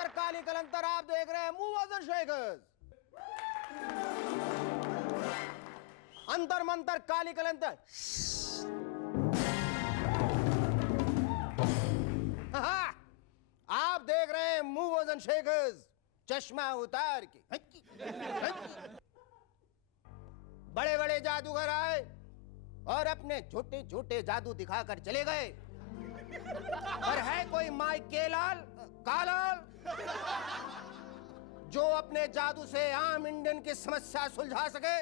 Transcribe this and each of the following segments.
मंतर काली कलंतर, आप देख रहे हैं मूवर्स एंड शेकर्स। अंतर मंतर काली कलंतर। आप देख रहे हैं मूवर्स एंड शेकर्स, चश्मा उतार के। बड़े बड़े जादूगर आए और अपने झूठे झूठे जादू दिखाकर चले गए। पर है कोई माइकेलाल कालाल जो अपने जादू से आम इंडियन की समस्या सुलझा सके?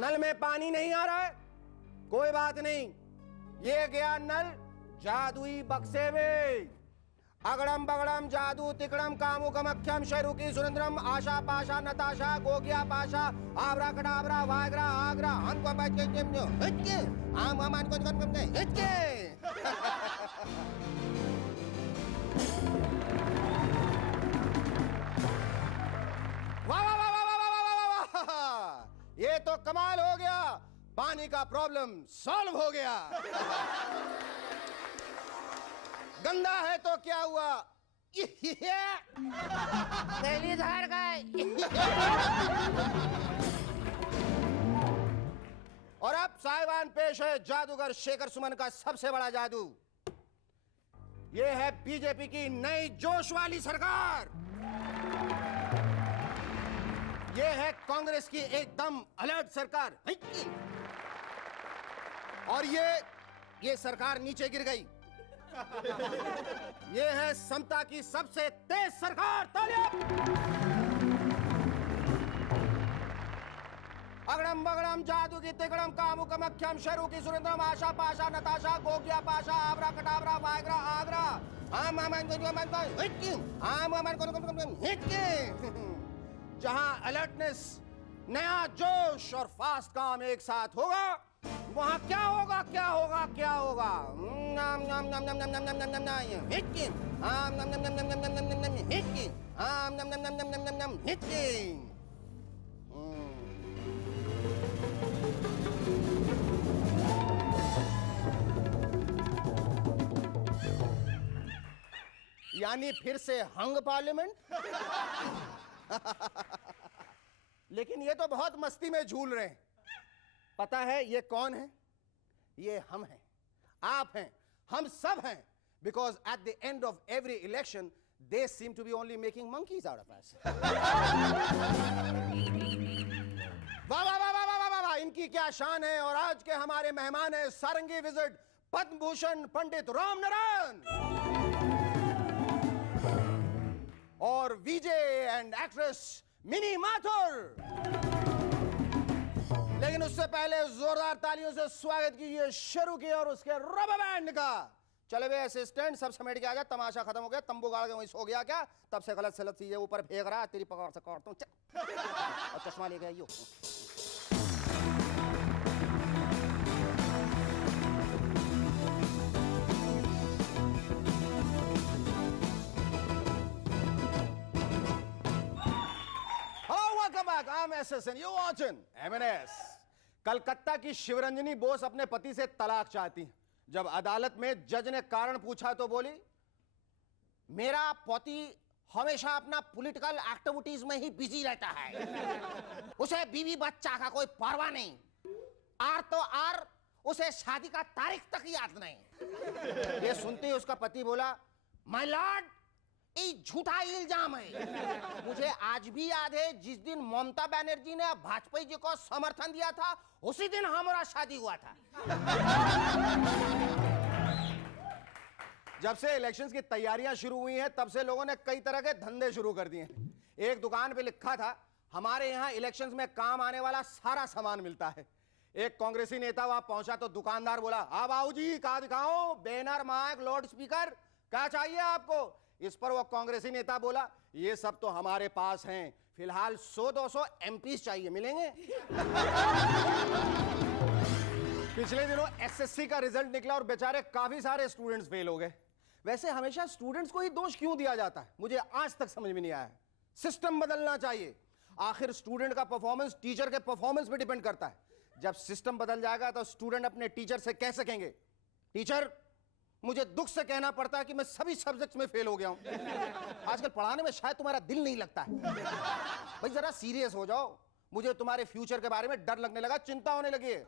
नल में पानी नहीं आ रहा है, कोई बात नहीं, ये गया नल जादुई बक्से में। अगड़म बगड़म जादू तिकड़म कामू कमख्यम शरुकी सुरेंद्रम आशा पाशा नताशा गोगिया पाशा आबरा कडाबरा वागरा आगरा हन को बैठ के हिचके आम अमान को हिचके। वाह वाह वाह वाह वाह वाह वाह, ये तो कमाल हो गया, पानी का प्रॉब्लम सॉल्व हो गया। गंदा है तो क्या हुआ, पहली धार गए। और अब साहिबान पेश है जादूगर शेखर सुमन का सबसे बड़ा जादू। यह है बीजेपी की नई जोश वाली सरकार। यह है कांग्रेस की एकदम अलर्ट सरकार। और ये सरकार नीचे गिर गई। ये है समता की सबसे तेज सरकार। तालियां। अगड़म बगड़म जादू की तिगड़म कामू कमख्यम शरू की सुरेंद्रम आशा पाशा नताशा गोगिया पाशा आबरा कटाबरा वागरा आगरा आम अमन को जहां अलर्टनेस, नया जोश और फास्ट काम एक साथ होगा, वहां क्या होगा क्या होगा क्या होगा? नाम नाम नाम नाम नाम नाम नाम नाम नाम हिटकी आम नाम नाम नाम नाम नाम नाम नाम नाम हिटकी आम नाम नाम नाम नाम नाम नाम नाम हिटकी। यानी फिर से हंग पार्लियामेंट। लेकिन ये तो बहुत मस्ती में झूल रहे हैं। पता है ये कौन है? ये हम हैं, आप हैं, हम सब हैं। Because at the end of every election they seem to be only making monkeys out of us. वाह वाह वाह वाह वाह वाह, इनकी क्या शान है। और आज के हमारे मेहमान हैं सारंगी विजिट पद्म भूषण पंडित राम नारायण और वीजे एंड एक्ट्रेस मिनी माथुर। लेकिन उससे पहले जोरदार तालियों से स्वागत कीजिए शुरू किया और उसके रबर बैंड का। चले वे असिस्टेंट, सब समेट के आ गया, तमाशा खत्म हो गया, तंबू गाड़ के वहीं सो गया क्या? तब से गलत सलत चीजें ऊपर फेंक रहा, तेरी पकड़ से काटता हूं, चल। और चश्मा लेके आइयो। Welcome back. I'm SSN. You're watching MNS. Calcutta की शिवरंजनी बोस अपने पति से तलाक चाहती। जब अदालत में जज ने कारण पूछा तो बोली, मेरा पति हमेशा अपना पॉलिटिकल एक्टिविटीज में ही बिजी रहता है, उसे बीवी बच्चा का कोई परवाह नहीं। आर तो आर, उसे शादी का तारीख तक याद नहीं। ये सुनते ही उसका पति बोला, माय लॉर्ड, ये झूठा इल्जाम है। मुझे आज भी याद है जिस दिन ममता बनर्जी ने वाजपेयी जी को समर्थन दिया था, उसी दिन हमारा शादी हुआ था। जब से इलेक्शंस की तैयारियां शुरू हुई हैं, तब से लोगों ने कई तरह के धंधे शुरू कर दिए हैं। एक दुकान पे लिखा था, हमारे यहां इलेक्शंस में काम आने वाला सारा सामान मिलता है। एक कांग्रेसी नेता वहां पहुंचा तो दुकानदार बोला, हाँ बाबू जी, कहा दिखाओ, बैनर, माइक, लाउड स्पीकर, क्या चाहिए आपको? इस पर वो कांग्रेसी नेता बोला, ये सब तो हमारे पास हैं, फिलहाल 100-200 एमपीज चाहिए, मिलेंगे? पिछले दिनों एसएससी का रिजल्ट निकला और बेचारे काफी सारे स्टूडेंट्स फेल हो गए। वैसे हमेशा स्टूडेंट्स को ही दोष क्यों दिया जाता है, मुझे आज तक समझ में नहीं आया। सिस्टम बदलना चाहिए। आखिर स्टूडेंट का परफॉर्मेंस टीचर के परफॉर्मेंस पे डिपेंड करता है। जब सिस्टम बदल जाएगा तो स्टूडेंट अपने टीचर से कह सकेंगे, टीचर मुझे दुख से कहना पड़ता है कि मैं सभी सब्जेक्ट्स में फेल हो गया हूं। आजकल पढ़ाने में शायद तुम्हारा दिल नहीं लगता है। भाई जरा सीरियस हो जाओ, मुझे तुम्हारे फ्यूचर के बारे में डर लगने लगा, चिंता होने लगी है।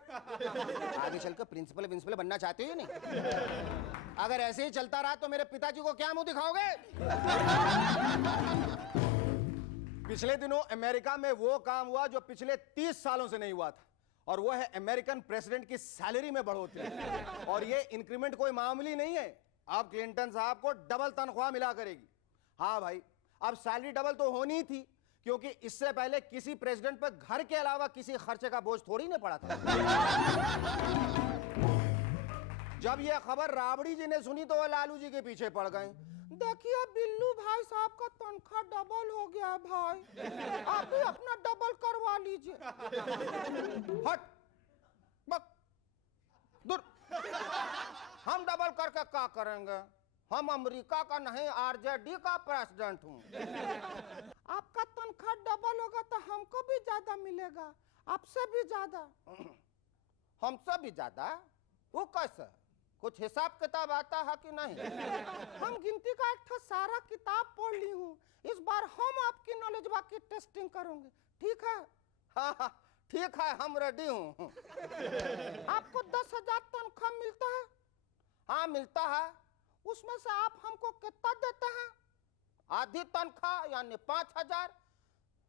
आगे चलकर प्रिंसिपल बनना चाहते हो या नहीं? अगर ऐसे ही चलता रहा तो मेरे पिताजी को क्या मुंह दिखाओगे? पिछले दिनों अमेरिका में वो काम हुआ जो पिछले 30 सालों से नहीं हुआ था, और वो है अमेरिकन प्रेसिडेंट की सैलरी में बढ़ोतरी। और ये इंक्रीमेंट कोई मामूली नहीं है, अब क्लिंटन साहब को डबल तनख्वाह मिला करेगी। हाँ भाई, अब सैलरी डबल तो होनी ही थी, क्योंकि इससे पहले किसी प्रेसिडेंट पर घर के अलावा किसी खर्चे का बोझ थोड़ी नहीं पड़ा था। जब यह खबर राबड़ी जी ने सुनी तो वो लालू जी के पीछे पड़ गए। देखिए बिल्लू भाई साहब का तनख्वाह डबल हो गया भाई, आप भी अपना डबल करवा लीजिए। हट बक दूर, हम डबल करके क्या करेंगे? हम अमेरिका का नहीं आरजेडी का प्रेसिडेंट हूँ। आपका तनख्वाह डबल होगा तो हमको भी ज्यादा मिलेगा, आपसे भी ज्यादा। हमसे भी ज्यादा? वो कैसे? कुछ हिसाब किताब आता है कि नहीं? हम गिनती का एक सारा किताब पढ़ ली हूँ, इस बार हम आपकी नॉलेज की टेस्टिंग करेंगे, ठीक है? हाँ ठीक है, हम रेडी हूँ। आपको 10,000 तनख्वाह मिलता है? हाँ मिलता है। उसमें से आप हमको कितना देते हैं? आधी तनख्वाह यानी 5,000।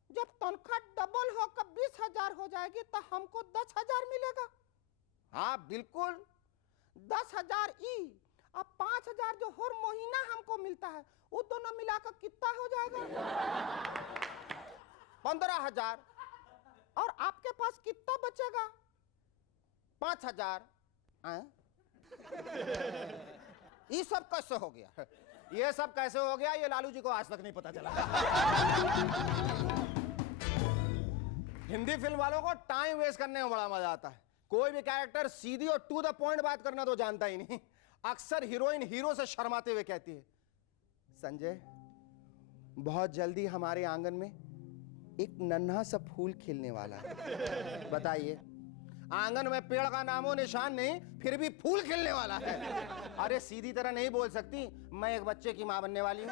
जब तनख्वाह डबल होकर 20,000 हो जाएगी तो हमको 10,000 मिलेगा। हाँ बिल्कुल, 10,000 ई, अब 5,000 जो हर महीना हमको मिलता है, वो दोनों मिलाकर कितना हो जाएगा? 15,000। और आपके पास कितना बचेगा? 5,000। ये सब कैसे हो गया? ये सब कैसे हो गया ये लालू जी को आज तक नहीं पता चला। हिंदी फिल्म वालों को टाइम वेस्ट करने में बड़ा मजा आता है। कोई भी कैरेक्टर सीधी और टू द पॉइंट बात करना तो जानता ही नहीं। अक्सर हीरोइन हीरो से शर्माते हुए कहती है, संजय बहुत जल्दी हमारे आंगन में एक नन्हा सा फूल खिलने वाला है। बताइए, आंगन में पेड़ का नामो निशान नहीं, फिर भी फूल खिलने वाला है। अरे सीधी तरह नहीं बोल सकती, मैं एक बच्चे की मां बनने वाली हूं।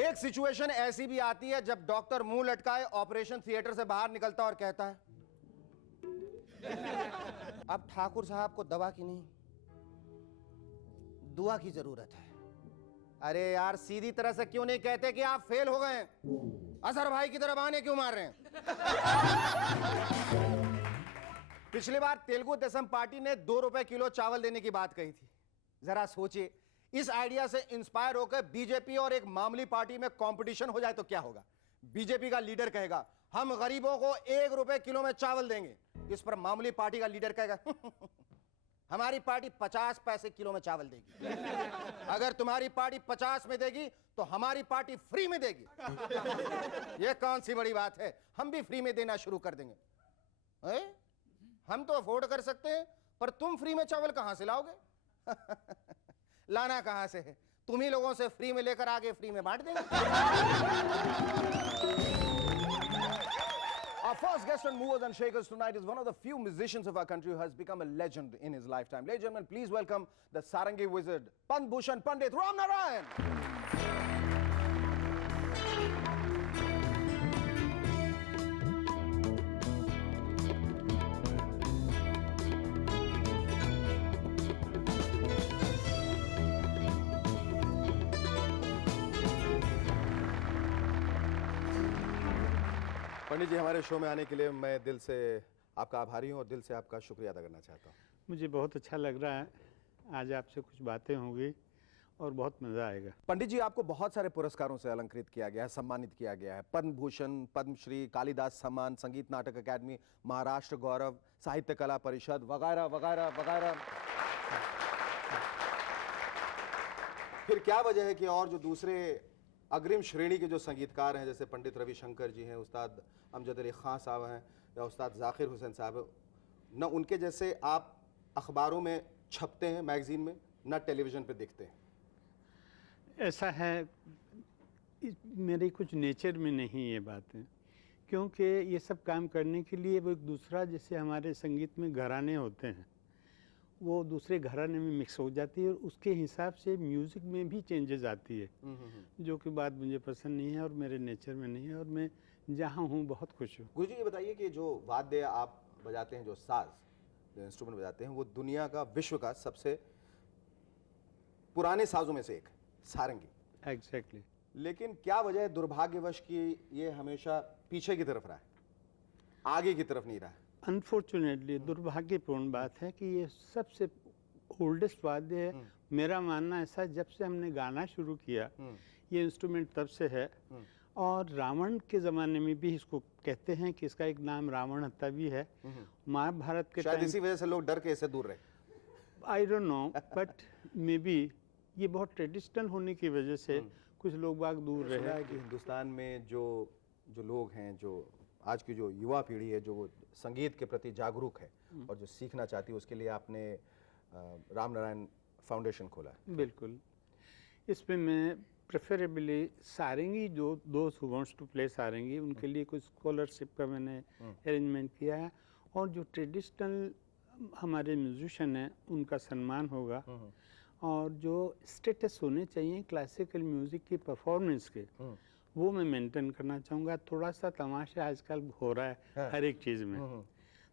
एक सिचुएशन ऐसी भी आती है जब डॉक्टर मुंह लटकाए ऑपरेशन थिएटर से बाहर निकलता और कहता है, अब ठाकुर साहब को दवा की नहीं, दुआ की जरूरत है। अरे यार सीधी तरह से क्यों नहीं कहते कि आप फेल हो गए? असर भाई की तरफ आने क्यों मार रहे हैं? पिछली बार तेलुगु देशम पार्टी ने 2 रुपए किलो चावल देने की बात कही थी। जरा सोचिए, इस आइडिया से इंस्पायर होकर बीजेपी और एक मामूली पार्टी में कंपटीशन हो जाए तो क्या होगा? बीजेपी का लीडर कहेगा हम गरीबों को 1 रुपए किलो में चावल देंगे। इस पर मामूली पार्टी का लीडर कहेगा हमारी पार्टी 50 पैसे किलो में चावल देगी। अगर तुम्हारी पार्टी 50 में देगी तो हमारी पार्टी फ्री में देगी। यह कौन सी बड़ी बात है? हम भी फ्री में देना शुरू कर देंगे। हम तो अफोर्ड कर सकते हैं, पर तुम फ्री में चावल कहां से लाओगे? लाना कहां से है? तुम ही लोगों से फ्री में लेकर आगे फ्री में बांट देंगे। Our first guest on Movers and Shakers tonight is one of the few musicians of our country who has become a legend in his lifetime. Ladies and gentlemen, please welcome the Sarangi wizard, Padma Bhushan Pandit Ram Narayan. पंडित जी, हमारे show में आने के लिए मैं दिल से आपका आभारी हूँ और दिल से आपका शुक्रिया अदा करना चाहता हूँ। मुझे बहुत अच्छा लग रहा है, आज आपसे कुछ बातें होंगी और बहुत मज़ा आएगा। पंडित जी, आपको बहुत सारे पुरस्कारों से अलंकृत किया गया है, सम्मानित किया गया है। पद्म भूषण, पद्मश्री, कालिदास सम्मान, संगीत नाटक अकादमी, महाराष्ट्र गौरव, साहित्य कला परिषद वगैरह वगैरह वगैरह। फिर क्या वजह है कि और जो दूसरे अग्रिम श्रेणी के जो संगीतकार हैं, जैसे पंडित रविशंकर जी हैं, उस्ताद अमजद अली खां साहब हैं या उस्ताद जाकिर हुसैन साहब, न उनके जैसे आप अखबारों में छपते हैं, मैगजीन में, न टेलीविज़न पे दिखते हैं? ऐसा है, मेरे कुछ नेचर में नहीं ये बातें, क्योंकि ये सब काम करने के लिए वो एक दूसरा, जैसे हमारे संगीत में घराने होते हैं, वो दूसरे घराने में मिक्स हो जाती है और उसके हिसाब से म्यूज़िक में भी चेंजेस आती है, जो कि बात मुझे पसंद नहीं है और मेरे नेचर में नहीं है, और मैं जहाँ हूँ बहुत खुश हूँ। गुरुजी ये बताइए कि जो वाद्य आप बजाते हैं, जो साज, जो इंस्ट्रूमेंट बजाते हैं, वो दुनिया का, विश्व का सबसे पुराने साजों में से एक, सारंगी। एग्जैक्टली। लेकिन क्या वजह है दुर्भाग्यवश कि ये हमेशा पीछे की तरफ रहा है, आगे की तरफ नहीं रहा है? अनफॉर्चुनेटली, दुर्भाग्यपूर्ण बात है कि ये सबसे ओल्डेस्ट वाद्य है। मेरा मानना ऐसा, जब से हमने गाना शुरू किया ये इंस्ट्रूमेंट तब से है। और रावण के ज़माने में भी इसको कहते हैं कि इसका एक नाम रावण हत्ता भी है। महाभारत के शायद टाइम, इसी वजह से लोग डर के इससे दूर रहे। I don't know, but may be ये बहुत ट्रेडिशनल होने की वजह से कुछ लोग बाग दूर सुना रहे। है कि हिंदुस्तान में जो लोग हैं, जो आज की जो युवा पीढ़ी है, जो वो संगीत के प्रति जागरूक है और जो सीखना चाहती है, उसके लिए आपने राम नारायण फाउंडेशन खोला है। बिल्कुल। इसमें मैं प्रेफरेबली सारंगी, जो दोस्त हु वांट्स टू प्ले सारंगी, उनके लिए कुछ स्कॉलरशिप का मैंने अरेंजमेंट किया है, और जो ट्रेडिशनल हमारे म्यूजिशियन हैं उनका सम्मान होगा, और जो स्टेटस होने चाहिए क्लासिकल म्यूज़िक की परफॉर्मेंस के, वो मैं मेंटेन करना चाहूँगा। थोड़ा सा तमाशा आजकल हो रहा है हर एक चीज़ में,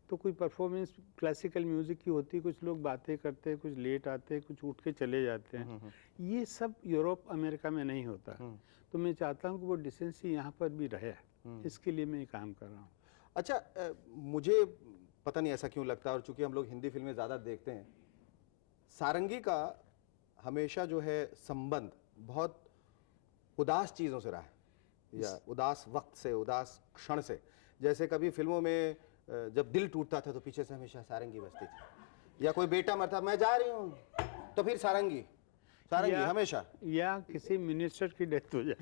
तो कोई परफॉर्मेंस क्लासिकल म्यूज़िक की होती है, कुछ लोग बातें करते हैं, कुछ लेट आते हैं, कुछ उठ के चले जाते हैं। ये सब यूरोप अमेरिका में नहीं होता। तो मैं चाहता हूँ कि वो डिसेंसी यहाँ पर भी रहे, इसके लिए मैं काम कर रहा हूँ। अच्छा, मुझे पता नहीं ऐसा क्यों लगता है, और चूंकि हम लोग हिंदी फिल्में ज़्यादा देखते हैं, सारंगी का हमेशा जो है संबंध बहुत उदास चीज़ों से रहा है, या उदास वक्त से, उदास क्षण से। जैसे कभी फिल्मों में जब दिल टूटता था तो पीछे से हमेशा सारंगी बजती थी, या कोई बेटा मरता, मैं जा रही हूँ, तो फिर सारंगी हमेशा, या किसी मिनिस्टर की डेथ हो जाए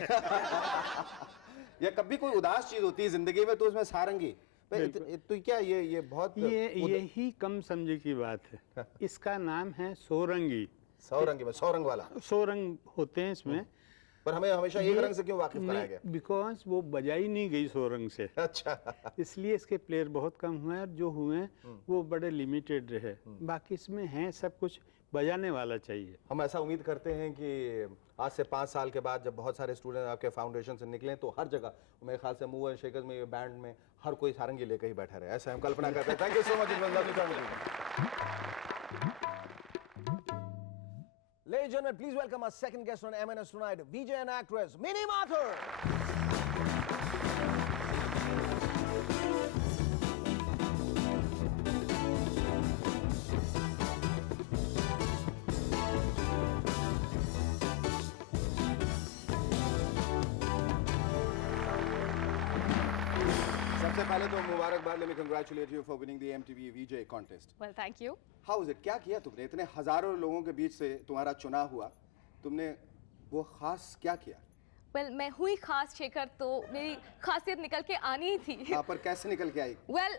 या कभी कोई उदास चीज़ होती है जिंदगी में, तो उसमें सारंगी। तो क्या ये बहुत यही कम समझे की बात है। इसका नाम है सोरंगी। सौरंगी में सौरंग वाला, सोरंग होते हैं इसमें, पर हमें हमेशा एक रंग से क्यों वाकिफ कराया गया? बिकॉज वो बजाई नहीं गई सोरंग से। अच्छा। इसलिए इसके प्लेयर बहुत कम हुए हैं, जो हुए वो बड़े लिमिटेड रहे। बाकी इसमें हैं सब कुछ, बजाने वाला चाहिए। हम ऐसा उम्मीद करते हैं कि आज से 5 साल के बाद जब बहुत सारे स्टूडेंट आपके फाउंडेशन से निकलें, तो हर जगह, मेरे ख्याल से मूव एंड शेकर्स में, बैंड में, हर कोई सारंगी लेकर ही बैठा रहे। ऐसा हम कल्पना करते हैं। Thank you so much. Ladies and gentlemen, please welcome our second guest on M&S tonight, VJ and actress Mini Mathur. सबसे पहले तो मुबारकबाद, let me congratulate you for winning the MTV VJ contest. Well, thank you. How is it? क्या किया तुमने? इतने हजारों लोगों के बीच से तुम्हारा चुनाव हुआ, तुमने वो खास क्या किया? Well, मैं हुई खास शेखर, तो मेरी खासियत निकल के आनी ही थी. हाँ, पर कैसे निकल के आई? Well,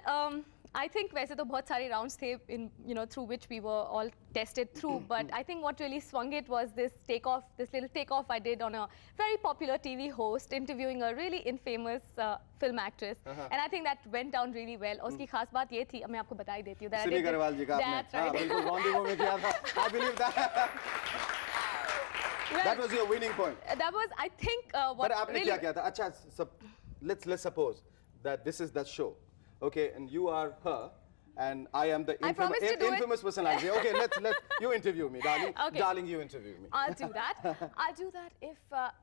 I think वैसे तो बहुत सारे rounds थे, in through which we were all tested through. But I think what really swung it was this little takeoff I did on a very popular TV host interviewing a really infamous film actress, and I think that went down really well. और उसकी खास बात ये थी, मैं आपको बता ही देती हूँ. सिमी अग्रवाल जी का आपने, That's right. हाँ, बिल्कुल रॉन्डेवू में किया था. I believe that. Well, That was your winning point. That was, I think, what पर आपने really. क्या किया था? अच्छा, let's suppose that this is that show, okay, and you are her, and I am the I promise to do it. infamous personality. Okay, let you interview me, darling. Okay. Darling, you interview me. I'll do that. I'll do that if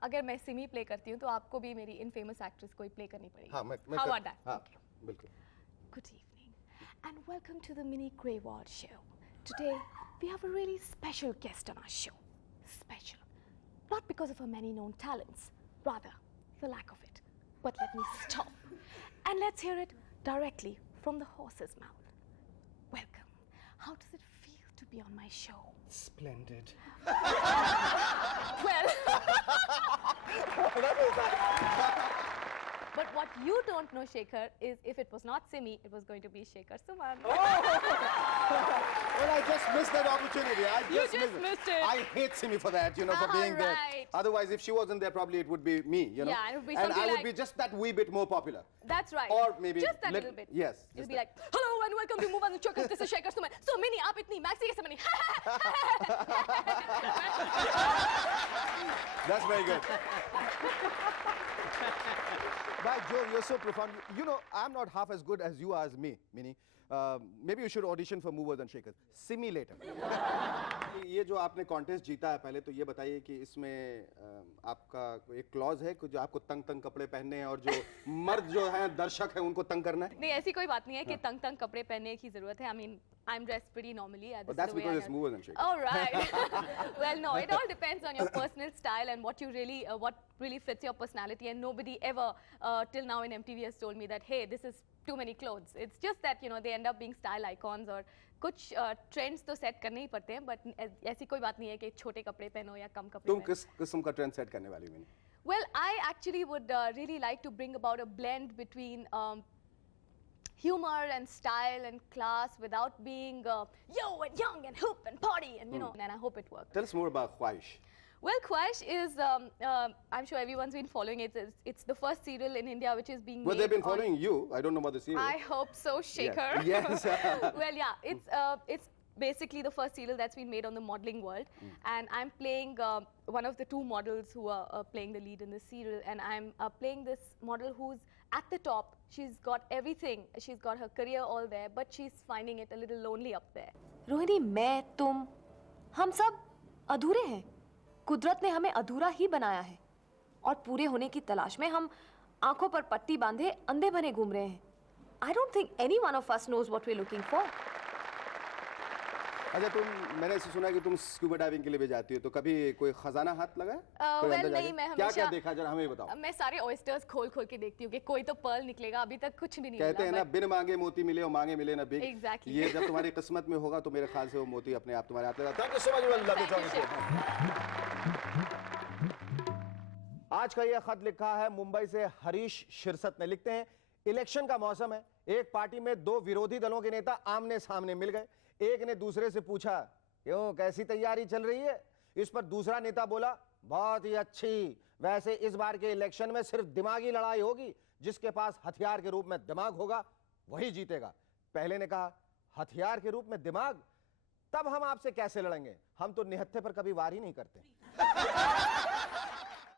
अगर मैं Simi play करती हूँ, तो आपको भी मेरी infamous actress कोई play करनी पड़ेगी. हाँ, मैं How about that? हाँ, Okay. बिल्कुल. Good evening, and welcome to the Mini Greyward show. Today, we have a really special guest on our show. Special. Not because of her many known talents, rather, the lack of it. But let me stop. And let's hear it directly from the horse's mouth. Welcome. How does it feel to be on my show? Splendid. Well, but But what you don't know, Shekhar, is if it was not Simi, it was going to be Shekhar Suman. Well, I just missed that opportunity. You just missed it. I hate Simi for that, you know, for being there. Right. Otherwise, if she wasn't there, probably it would be me, you know. Yeah, it would be and something I would like- be just that wee bit more popular. That's right. Or maybe just that little bit. Yes. It'll just be that. like, hello and welcome to Move On Chokers. This is Shekhar Suman. So Mini, aap itni maxi kaise bani? That's very good. By Jove, you're so profound. You know, I'm not half as good as you are as me, Mini. Maybe you should audition for Movers and Shakers. Simulator. ये जो आपने contest जीता है, पहले तो ये बताइए कि इसमें आपका एक क्लॉज है कि जो आपको तंग तंग कपड़े पहनने हैं और जो मर्द जो हैं दर्शक हैं उनको तंग करना है? नहीं, ऐसी कोई बात नहीं है कि तंग तंग कपड़े पहनने की जरूरत है. I mean, I'm dressed pretty normally. But that's because it's Movers and Shakers. All right. Well, no, it all depends on your personal style and what really fits your personality. And nobody ever till now in MTV has told me that, hey, this is too many clothes. It's just that, you know, they end up being style icons or कुछ trends तो set करने ही पड़ते हैं, but ऐसी कोई बात नहीं है कि छोटे कपड़े पहनो या कम कपड़े तुम पहनो. किस किस्म का ट्रेंड सेट करने वाली हो? Well, I actually would really like to bring about a blend between humor and style and class without being yo and young and hoop and party and you know, and I hope it works. Tell us more about Khwahish. Well, Khwahish is, I'm sure everyone's been following it. It's the first serial in India which is being Well, made they've been on- following you. I don't know about the serial. I hope so, Shekhar. Yes. Well, yeah, it's basically the first serial that's been made on the modeling world, and I'm playing one of the two models who are playing the lead in the serial, and I'm playing this model who's at the top. She's got everything. She's got her career all there, but she's finding it a little lonely up there. Rohini, मैं, तुम, हम सब अधूरे हैं. कुदरत ने हमें अधूरा ही बनाया है और पूरे होने की तलाश में हम आंखों पर पट्टी बांधे अंधे बने घूम रहे हैं. I don't think any one of us knows what we're looking for. अच्छा, मैंने ऐसे सुना कि तुम स्कूबा डाइविंग के लिए भी जाती हो, तो कभी कोई खजाना हाथ लगा? कोई well, अंदर नहीं, जाके? मैं क्या हमेशा- देखा, जरा हमें बताओ. मैं सारे ऑयस्टर्स खोल के देखती हूँ कि कोई तो पर्ल निकलेगा. अभी तक कुछ भी नहीं कहते हैं मिला, ना, but- बिन मांगे मोती मिले और मांगे मिले ना बिक. Exactly. ये जब तुम्हारी किस्मत में होगा तो मेरे ख्याल से वो मोती अपने आप तुम्हारे हाथ लगा. Thank you so much. Well, lovely Thank you, talking to you. आज का ये खत लिखा है मुंबई से हरीश शिरसत ने. लिखते हैं, इलेक्शन का मौसम है. एक पार्टी में दो विरोधी दलों के नेता आमने सामने मिल गए. एक ने दूसरे से पूछा, क्यों, कैसी तैयारी चल रही है? इस पर दूसरा नेता बोला, बहुत ही अच्छी. वैसे इस बार के इलेक्शन में सिर्फ दिमागी लड़ाई होगी. जिसके पास हथियार के रूप में दिमाग होगा वही जीतेगा. पहले ने कहा, हथियार के रूप में दिमाग? तब हम आपसे कैसे लड़ेंगे? हम तो निहत्थे पर कभी वार ही नहीं करते.